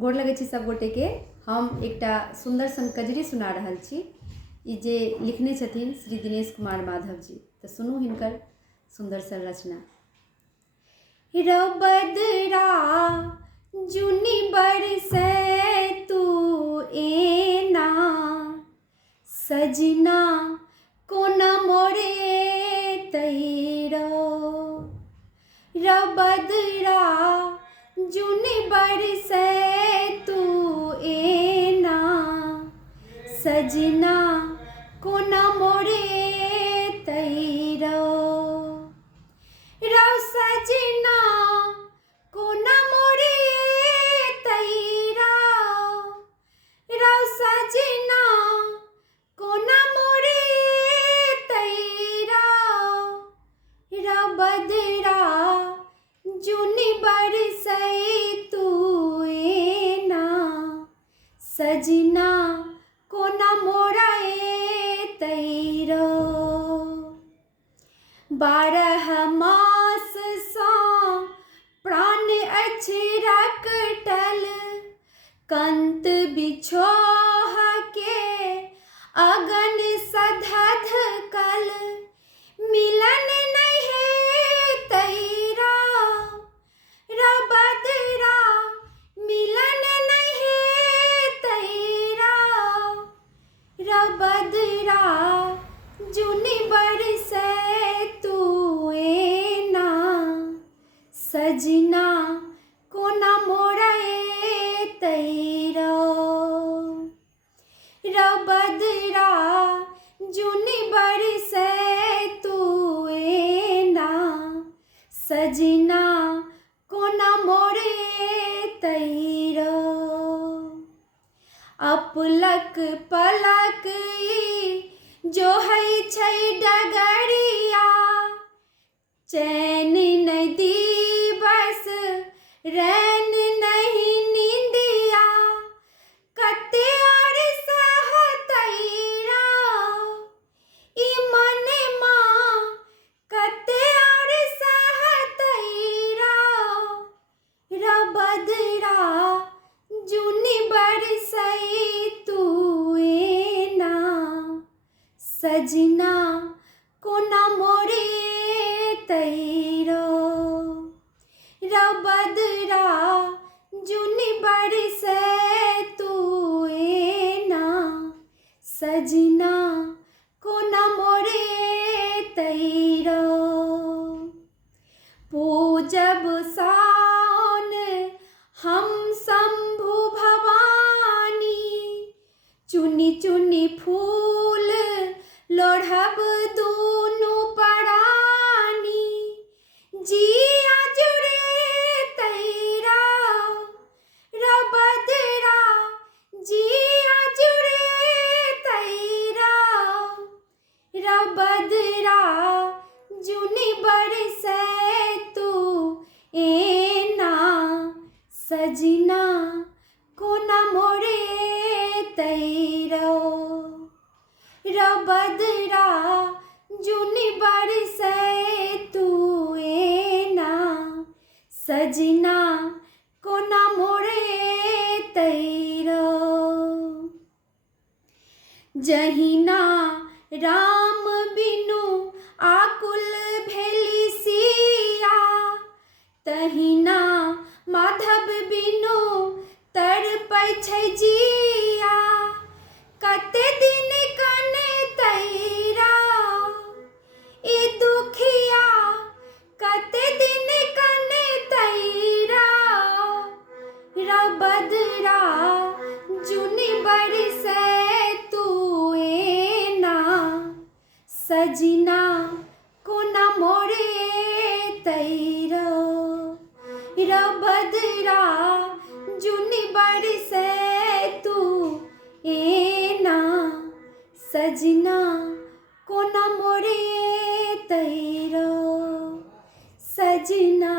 गोर लगै छी सब गोटे के। हम एकटा सुंदर सन कजरी सुना रहल छी। ई जे लिखने छथिन श्री दिनेश कुमार माधव जी। तो सुनू हिनकर सुंदर सन रचना। रबदरा जुनी बरसे तू एना, सजना कोना मोरे तैरो। रबदरा जुनी बरसे तू एना, सजना कोना मोरे तैरो। रौ सजना कोना मोरे तैरो, रौ सजना कोना मोरे तैरो। रबदरा जुनी बरसे तू एना, सजना कोना मोरा तैरो। 12 मास सँ प्राण अछि रकटल, कंत बिछोह के अगन सधध कल। मिलन नहीं है तैरा, रबदरा मिलन नहीं है तैरा। रबदरा जुनी बरसे तू एना, सजना कोना मोरा तैरो। रबदरा जुनी बरसे तू एना, सजना कोना मोरे तैरो। अपलक पलक जो है छै डगरिया, चैन नहीं दिवस रैन नहीं नींदिया। कते और सह तैरा ई मन माँ, कते और सह तैरा। रबदरा जुनी बरसे तू एना, सजना कोना मोरे तैरो। रबदरा जुनी बरसे तू एना, सजना कोना मोरे तैरो। पूजब सावन हम शंभु भवानी, चुनी चुनी फूल लोढ़ब दूनु परानी। जिया जुड़े तैरा, रबदरा जिया जुड़े तैरा। रबदरा जुनी बरसे तू एना, सजना कोना मोरे तैरो। रबदरा जुनी बरसे तू एना, सजना कोना मोरे तैरो। जहिना राम बिनु आकुल भेली सिया, तहिना माधव बिनु तड़पै छै जिया। कते दिन कने तैरा ई दुखिया, कते दिन कने तैरा। रबदरा जुनी बरसे तू एना, सजना कोना मोरे तैरो। रबदरा जुनी बरसे तू एना, सजना कोना मोरे तैरो। सजना